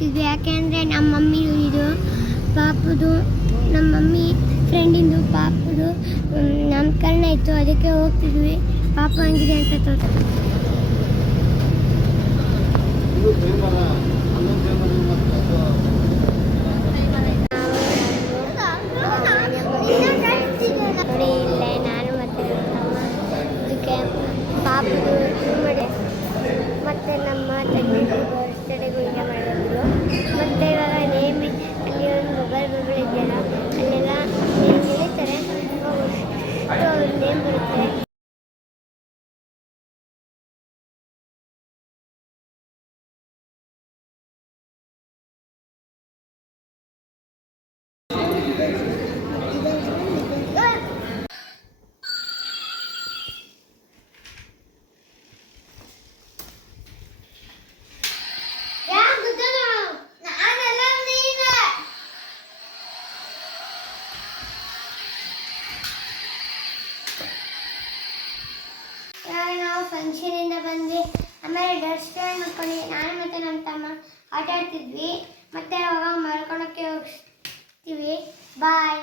ಹೋಗ್ತಿದ್ವಿ. ಯಾಕೆಂದರೆ ನಮ್ಮ ಮಮ್ಮಿ ಇದು ಪಾಪುದು, ನಮ್ಮ ಮಮ್ಮಿ ಫ್ರೆಂಡಿಂದು ಪಾಪುದು ನಾಮಕರಣ ಇತ್ತು, ಅದಕ್ಕೆ ಹೋಗ್ತಿದ್ವಿ. ಪಾಪ ಹಂಗಿದೆ ಅಂತ ತೋರಿಸ್ತೀವಿ. ನೋಡಿ ಇಲ್ಲೇ ನಾನು ಮತ್ತು ಇದಕ್ಕೆ ಪಾಪುದು ಮಾಡಿ ಮತ್ತು ನಮ್ಮ ತಂಗಿದು ಬರ್ತ್ಡೇಗೂ ಹೀಗೆ ಮಾಡಿದ್ರು. ಮತ್ತು ಇವಾಗ ನೇಮ್ ಅಲ್ಲಿ ಒಂದು ಬಬಲ್ ಇದೆಯಲ್ಲ, ಅಲ್ಲೆಲ್ಲ ನೇಮ್ ಹೇಳ್ತಾರೆ, ನೇಮ್ ಬರುತ್ತೆ. ನಾವು ಫಂಕ್ಷನಿಂದ ಬಂದ್ವಿ, ಆಮೇಲೆ ಡ್ರೆಸ್ ಚೇಂಜ್ ಮಾಡ್ಕೊಂಡು ನಾನು ಮತ್ತು ನಮ್ಮ ತಮ್ಮ ಆಟ ಆಡ್ತಿದ್ವಿ. ಮತ್ತೆ ಅವಾಗ ಮಲ್ಕೊಳಕ್ಕೆ ಹೋಗ್ತೀವಿ. ಬಾಯ್.